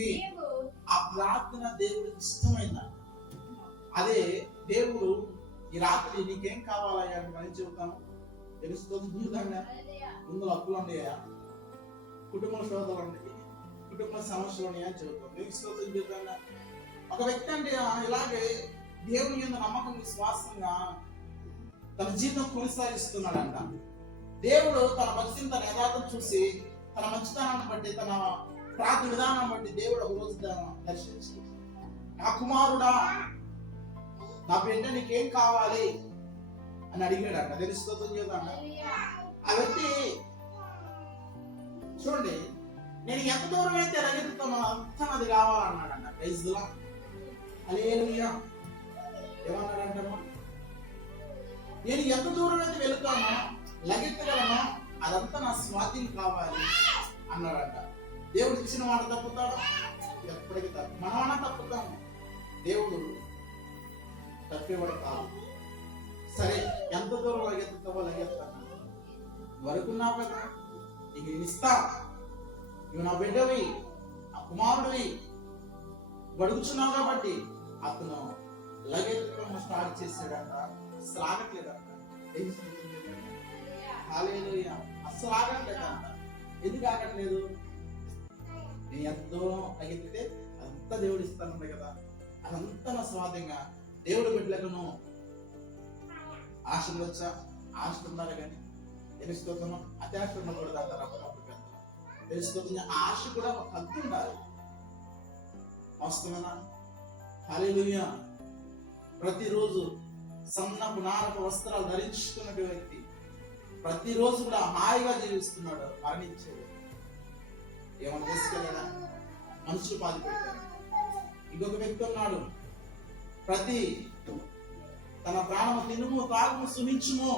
ఏంటి? ఆ ప్రార్థన దేవుడికి ఇష్టమైన. అదే దేవుడు ఈ రాత్రి నీకేం కావాలయ్యా అని మనం చెబుతాను. తెలుస్తుంది ముందు అప్పులు ఉన్నాయా, కుటుంబ శోధనలు ఉన్నాయి, కుటుంబ సమస్యలు ఉన్నాయా అని చెబుతాం. తెలుస్తుంది చెబుతాను. ఒక వ్యక్తి అంటే ఇలాగే దేవుని మీద నమ్మకం విశ్వాసంగా తన జీవితం కొనసాగిస్తున్నాడంట. దేవుడు తన భక్తిని, తన యథార్థం చూసి, తన మంచితనాన్ని బట్టి, తన ప్రార్థన విధానం బట్టి దేవుడు ఒక రోజు దర్శించి, నా కుమారుడా, నా బిడ్డ నీకేం కావాలి అని అడిగాడంట. తెలుస్తుంది చేద్దాం. ఆ వ్యక్తి చూడండి, నేను ఎంత దూరం అయితే రగెత్తుతానో అంత అది కావాలన్నాడంట. ప్రైజ్లా హల్లెలూయా. ఏమన్నాడంటమ్మా? నేను ఎంత దూరం అయితే వెళుతానో, లగెత్తగలనో అదంతా నా స్వాధీనం కావాలి అన్నాడంట. దేవుడు ఇచ్చిన మాట తప్పుతాడు? ఎప్పటికీ తప్పు. మనమన్నా తప్పుతాము, దేవుడు తప్పేవాడు కాదు. సరే, ఎంత దూరం లగెత్తుతావో లగెత్తాను, వరకున్నావు కదా, నీకు నేను ఇస్తా, నువ్వు నా బిడ్డవి, నా కుమారుడివి, గడుగుచున్నావు కాబట్టి అతను లగెత్తడం స్టార్ట్ చేశాడంట. అసలు ఆగట్లేదంట. హల్లెలూయా. అసలు ఆగట్లేదంట. ఎందుకు ఆగట్లేదు? నేను ఎంతో లగెత్తితే అదంతా దేవుడు ఇస్తాను కదా, అదంతా నా స్వాధీనంగా. దేవుడు బిడ్డలను ఆశలు వచ్చా, ఆశలు ఉన్నారు కానీ తెలుసుకోతున్నా, అత్యాశ ఉండకూడదు అంటారు అప్పుడప్పుడు పెద్దలు. తెలుసుకోతున్నా ఆశ కూడా ఒక హద్దు ఉండాలి. వాస్తవమేనా? హల్లెలూయా. ప్రతిరోజు సన్నపు నారపు వస్త్రాలు ధరించుకున్న వ్యక్తి ప్రతిరోజు కూడా హాయిగా జీవిస్తున్నాడు. మరణించాడు, ఏమన్నా తీసుకెళ్ళాడా? మనుషులు బాధపెట్టారు. ఇంకొక వ్యక్తి ఉన్నాడు, ప్రతి తన ప్రాణము తినుము, తాగుము, సుమించుము,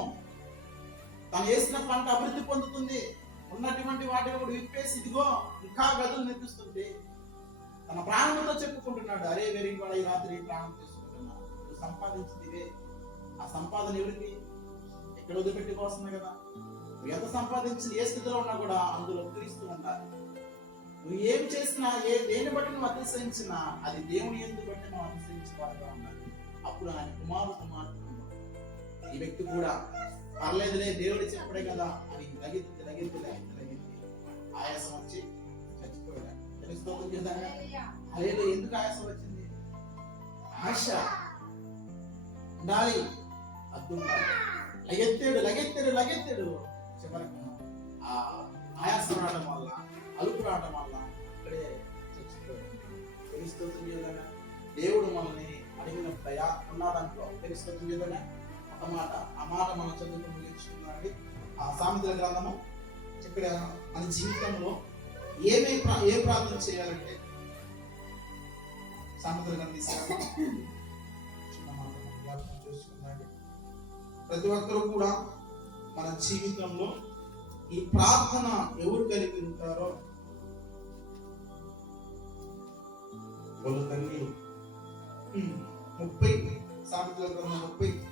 తను వేసిన పంట అభివృద్ధి పొందుతుంది, ఉన్నటువంటి వాటిని కూడా విప్పేసి ఇదిగో ఇంకా గదులు నెప్పిస్తుంది. తన ప్రాణంతో చెప్పుకుంటున్నాడు, అరే వెరీ కూడా ఈ రాత్రి ప్రాణం చేసుకుంటున్నా. నువ్వు సంపాదించింది ఇదే. ఆ సంపాదన ఎవరికి? ఎక్కడ వదిలిపెట్టుకోవాల్సింది కదా. నువ్వు ఎంత సంపాదించి ఏ స్థితిలో ఉన్నా కూడా అందులో క్రీస్తు ఉండాలి. నువ్వు ఏం చేసినా, దేని బట్టి నువ్వు అతిశయించినా అది దేవుని ఎందుకు బట్టి నువ్వు అతిశయించిన వాడుగా ఉండాలి. అప్పుడు ఆయన కుమారుడు ఈ వ్యక్తి కూడా పర్లేదులే, దేవుడు చెప్పడే కదా అని లగెత్తి ఆయాసం వచ్చి చచ్చిపోయాడు. తెలుసుకోవడం కదా. అదేదో ఎందుకు ఆయాసం వచ్చింది? ఆశ ఉండాలి, అద్దు ఉండాలి. లగెత్తాడు చివరికి ఆ ఆయాసం రావడం వల్ల, అలుపు రావడం వల్ల ఇక్కడే చచ్చిపోయాడు. తెలుసుకోవడం కదా. దేవుడు మనల్ని అడిగిన దయా ఉన్న దాంట్లో తెలుసుకోవడం కదా. ఒక మాట, ఆ మాట మనం చదువుకుని ముగించుకున్నామండి. ఆ సామెతల గ్రంథము ఇక్కడ మన జీవితంలో ఏ ప్రార్థన చేయాలంటే సామెతల గ్రంథం చిన్న మాట జ్ఞాపకం చేసుకున్నాండి. ప్రతి ఒక్కరూ కూడా మన జీవితంలో ఈ ప్రార్థన ఎవరు కలిగి ఉంటారో వాళ్ళ తల్లి 30 సామెతల గ్రంథం 37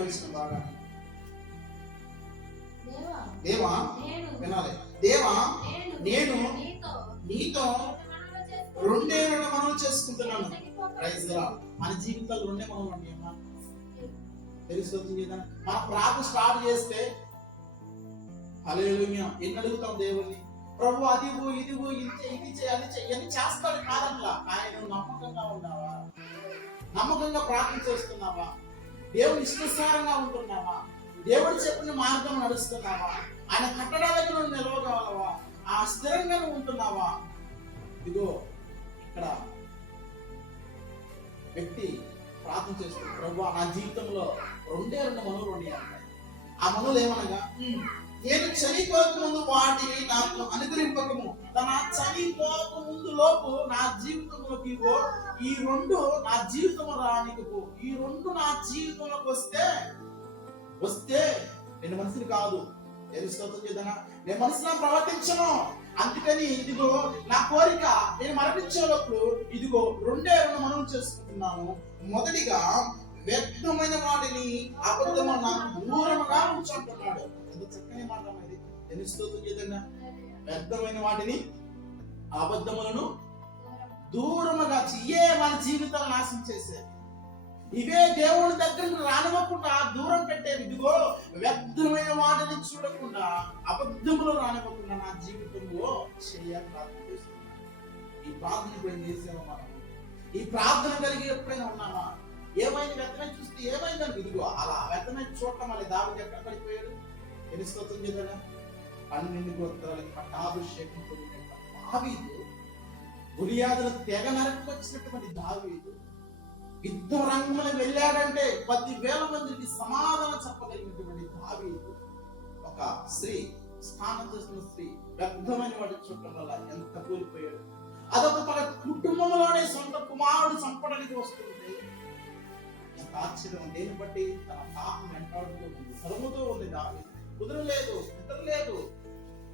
వచ్చిన బాగా దేవా వినాలి. దేవా నేను నీతో రెండే మనవులు చేసుకుంటున్నాను. Praise lord. మన జీవితాలు రెండే మనవులు అండి. అమ్మా తెలుస్తుంది కదా. మన ప్రార్థన స్టార్ట్ చేస్తే హల్లెలూయా ఎన్ని అడుగుతాం దేవుణ్ణి, ప్రభు అదిగో ఇదిగో ఇది చెయ్యని చేస్తాడు కాదట్లా. ఆయన నమ్మకంగా ఉన్నావా? నమ్మకంగా ప్రార్థన చేస్తున్నావా? దేవుని ఇష్టానుసారంగా ఉంటున్నావా? దేవుడు చెప్పిన మార్గం నడుస్తున్నావా? ఆయన కట్టడాల దగ్గర నిలవగలవా? ఆ స్థిరంగా ఉంటున్నావా? ఇదిగో ఇక్కడ వ్యక్తి ప్రార్థన చేస్తుంది, ప్రభు నా జీవితంలో రెండే మనవులు ఉన్నాయి. ఆ మనవులు ఏమనగా, నేను చనిపోక ముందు వాటిని నాకు అనుగ్రహింపకము, తన చనిపోక ముందు లోపు నా జీవితంలోకి ఈ రెండు నా జీవితం రానికి ఈ రెండు నా జీవితంలోకి వస్తే నేను మనిషిని కాదు. నేను మనసులో ప్రవర్తించను. అందుకని ఇదిగో నా కోరిక, నేను మరణించేటప్పుడు ఇదిగో రెండే మనం చేసుకుంటున్నాను. మొదటిగా వ్యర్థమైన వాటిని అబద్ధము నాకు దూరముగా ఉంచుంటున్నాడు. ఎంత చక్కని మాట ఇది. తెలుస్తుంది ఏదన్నా వ్యర్థమైన వాటిని అబద్ధములను దూరముగా ఇయే మన జీవితాలు నాశనం చేసేవి. ఇవే దేవుడి దగ్గరికి రానివ్వకుండా దూరం పెట్టేవి. ఇదిగో వ్యర్థమైన వాటిని చూడకుండా అబద్ధములు రానివ్వకుండా నా జీవితంలో చేయాలని ప్రార్థన చేస్తున్నాను. ఈ ప్రార్థన ఇప్పుడు చేసామా మనం? ఈ ప్రార్థన కలిగి ఎప్పుడైనా ఉన్నామా? ఏమైంది వ్యర్థమైన చూస్తే ఏమైందని ఇదిగో అలా వ్యర్థమైన చూడటం వల్ల దావీదు ఎక్కడ పడిపోయాడు? తెలుసుకోవచ్చు కదా, 12 గోత్రాలకి పట్టాభిషేకం పొందిన దావీదు, గులియాదులు తెగ నరకొచ్చినటువంటి దావీదు యుద్ధ రంగంలో వెళ్ళాడంటే 10,000 మందికి సమాధానం చెప్పగలిగినటువంటి దావీదు, ఒక స్త్రీ, స్నానం చేస్తున్న స్త్రీ వ్యర్థమైన వాటి చూడటం వల్ల ఎంత కూలిపోయాడు. అదొక తన కుటుంబంలోనే సొంత కుమారుడు చంపడానికి వస్తుంది. ఎంత ఆశ్చర్యం! దేని బట్టి? తన పాపం వెంటాడుతూ ఉంది, సరుముతూ ఉంది. దావీదు కుదరలేదు, నిద్రలేదు.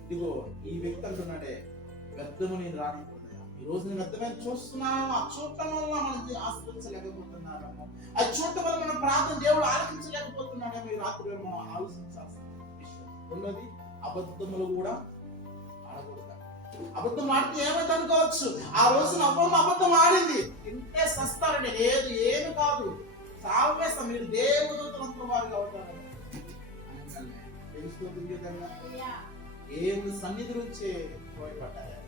ఇదిగో ఈ వ్యక్తి అంటున్నాడే, వ్యర్థము నేను రానిపోతున్నాను. ఈ రోజు నేను వ్యర్థమైన చూస్తున్నాను, ఆ చూడటం వల్ల మనకి ఆస్వాదించలేకపోతున్నాము, అది చూడటం వల్ల మన ప్రార్థన దేవుడు ఆలకించలేకపోతున్నాడేమో ఈ రాత్రి మనం ఆలోచించాల్సిన విషయం. రెండోది, అబద్ధములు కూడా ఆడకూడదు. అబద్ధం ఆడితే ఏమైతే అనుకోవచ్చు, ఆ రోజు అబద్ధం ఆడింది, తింటే సస్తారండి. లేదు, ఏమి కాదు, సావేస్తా, మీరు దేవదూతలంతా వారిగా అవుతారు. ఏమి సన్నిధి నుంచే పోయపడ్డాయా?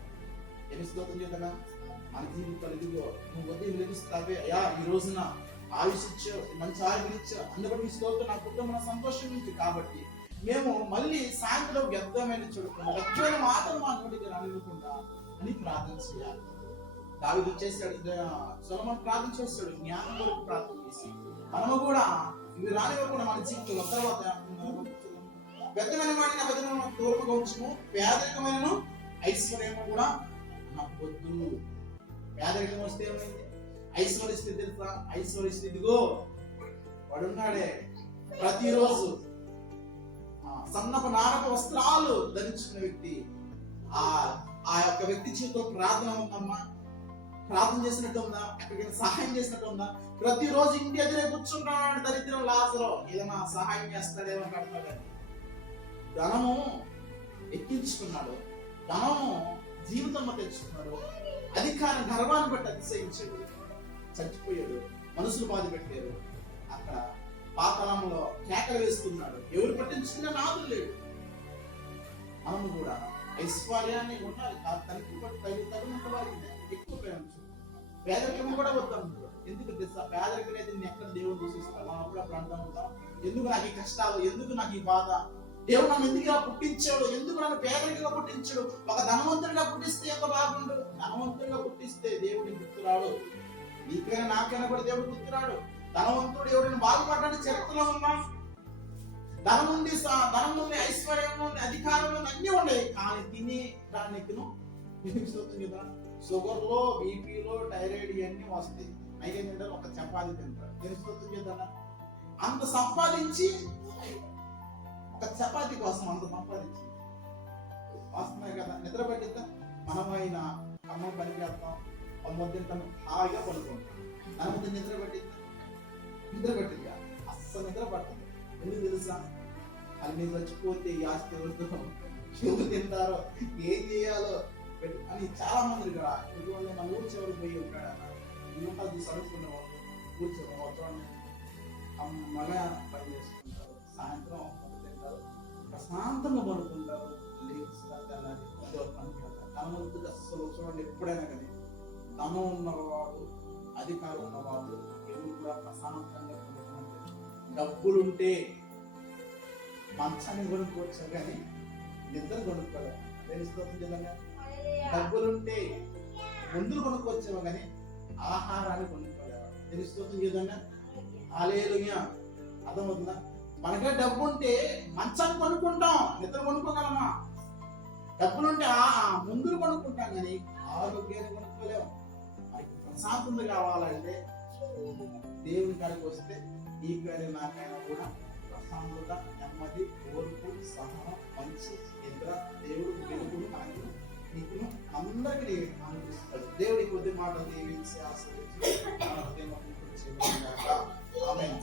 తెలుసుకోవడం చేద్దా మన జీవితాలు. ఇదిగో నువ్వు ఉదయం లభిస్తావే అయ్యా, ఈ రోజున ఆయుష్ ఇచ్చావు, మంచి ఆరోగ్యం ఇచ్చావు, అందుబట్టి స్తోత్రం, నా కుటుంబం సంతోషం నుంచి. కాబట్టి మేము మళ్ళీ సాయంత్రం వ్యర్థమైన చూడకుండా, వ్యర్థమైన మాటలు మా నోటికి రానివ్వకుండా అని ప్రార్థన చేయాలి. దావీదు చేశాడు, సొలొమోను ప్రార్థన చేస్తాడు, జ్ఞానం కొరకు ప్రార్థన చేసి మనము కూడా ఇవి రానివ్వకుండా మన జీవితంలో. తర్వాత వ్యర్థమైన వాటిని అబద్ధమైన దూరంగా ఉంచుము, పేదరికమైన ఐశ్వర్యము కూడా నాకు వద్దు. పేదరికం వస్తే ఏమైంది? ఐశ్వర్య స్థితి తెలుసా? ఐశ్వర్య స్థితిగో వాడున్నాడే, ప్రతిరోజు సన్నపు నారపు వస్త్రాలు ధరించిన వ్యక్తి. ఆ యొక్క వ్యక్తి జీవితంలో ప్రార్థన ఉందమ్మా, ప్రార్థన చేసినట్టు ఉందా, ఎక్కడికైనా సహాయం చేసినట్టు ఉందా? ప్రతిరోజు ఇంటి ఎదురే కూర్చుంటాడు దరిద్రం లాజరు, ఏదైనా సహాయం చేస్తాడేమో కడతాడని ధనము ఎక్కించుకున్నాడు, ధనము జీవితంలో తెచ్చుకున్నాడు, అధికారం గర్వాన్ని బట్టి అతిశయించాడు, చచ్చిపోయాడు, మనుషులు బాధ పెట్టారు. అక్కడ పాతాళంలో కేకలు వేస్తున్నాడు, ఎవరు పట్టించుకున్న నాదులు లేడు. మనము కూడా ఐశ్వర్యాన్ని ఉండాలి, తనకి తగినంత వారికి ఎక్కువ ప్రేమించు. పేదరికం కూడా వద్దాం. ఎందుకు తెలుసా? పేదరికం అయితే నేను ఎక్కడ దేవుడు దూషిస్తాను. మనం అప్పుడప్పుడు అంటూ ఉంటాం, ఎందుకు నాకు ఈ కష్టాలు, ఎందుకు నాకు ఈ బాధ, దేవుడు నన్ను ఎందుకు ఇలా పుట్టించాడు, ఎందుకు నన్ను పేదరికంగా పుట్టించాడు. ఒక ధనవంతుడిగా పుట్టిస్తే ఎంత బాగుండు. ధనవంతుడిగా పుట్టిస్తే దేవుడిని గుర్తురాడు, నీకైనా నాకైనా కూడా దేవుడు గుర్తురాడు. ధనవంతుడు ఎవరిని బాధపడడానికి చరిత్రలో ఉన్నాం. ధనం ఉంది, ఐశ్వర్యం ఉంది, అధికారం ఉంది, అన్ని ఉన్నాయి. కానీ తినేదానికి షుగర్లో, బీపీలో, థైరాయిడ్ ఇవన్నీ వస్తాయి. అయితే తింటారు, ఒక చపాతి తింటారు. తెలుస్తుంది కదా, అంత సంపాదించి ఒక చపాతి కోసం అంత సంపాదించి వస్తున్నాయి కదా. నిద్ర పట్టిద్దా? మనమైనా అమ్మ పనికి వెళ్తాం, అమ్మ తింటాము, హాయిగా పడుకుంటాం. మన ముందు నిద్ర పట్టిద్దా? అస్సలు నిద్ర పడుతుంది. ఎందుకు తెలుసా? అన్ని చచ్చిపోతే ఈ ఆస్తి ఎవరితో ఎవరు తింటారో, ఏం చేయాలో అని చాలా మంది ఇటువంటి మన ఊరు చివరికి పోయి ఉంటాడు అన్న ఊహలు చదువుకున్న వాళ్ళు కూర్చోవాలి, మగ పని చేసుకుంటారు, సాయంత్రం తింటారు, ప్రశాంతంగా పడుకుంటారు, ధనవంతుడు అస్సలు చూడండి. ఎప్పుడైనా కానీ ధనం ఉన్నవాడు, అధికారం ఉన్నవాడు ఎవరు కూడా ప్రశాంతంగా పడుకుంటారు. డబ్బులుంటే మంచాన్ని కొనుక్కోవచ్చు కానీ నిద్ర కొనుక్కోలేదు. తెలుసుకోవచ్చు. డబ్బులుంటే మందులు కొనుక్కోవచ్చేమో కానీ ఆహారాన్ని కొనుక్కోలేవా? తెలుసుకోవచ్చు కదన్నా. హల్లెలూయా. అర్థమవుతుందా? మనకే డబ్బు ఉంటే మంచాన్ని కొనుక్కుంటాం, నిద్ర కొనుక్కోగలమా? డబ్బులుంటే మందులు కొనుక్కుంటాం కానీ ఆరోగ్యాన్ని కొనుక్కోలేము. మనకి ప్రశాంతంగా కావాలంటే దేవుని కాడికి వస్తే నీకైనా నాకైనా కూడా ప్రశాంతత, నెమ్మది, ఓర్పు, సహనం, మంచి నిద్ర దేవుడు వెలుగును మనకి నీకును అందరికీ అనుగ్రహిస్తాడు. దేవుడి కొద్ది మాటలు దీవించి ఆశీర్వదించి ఆమేన్.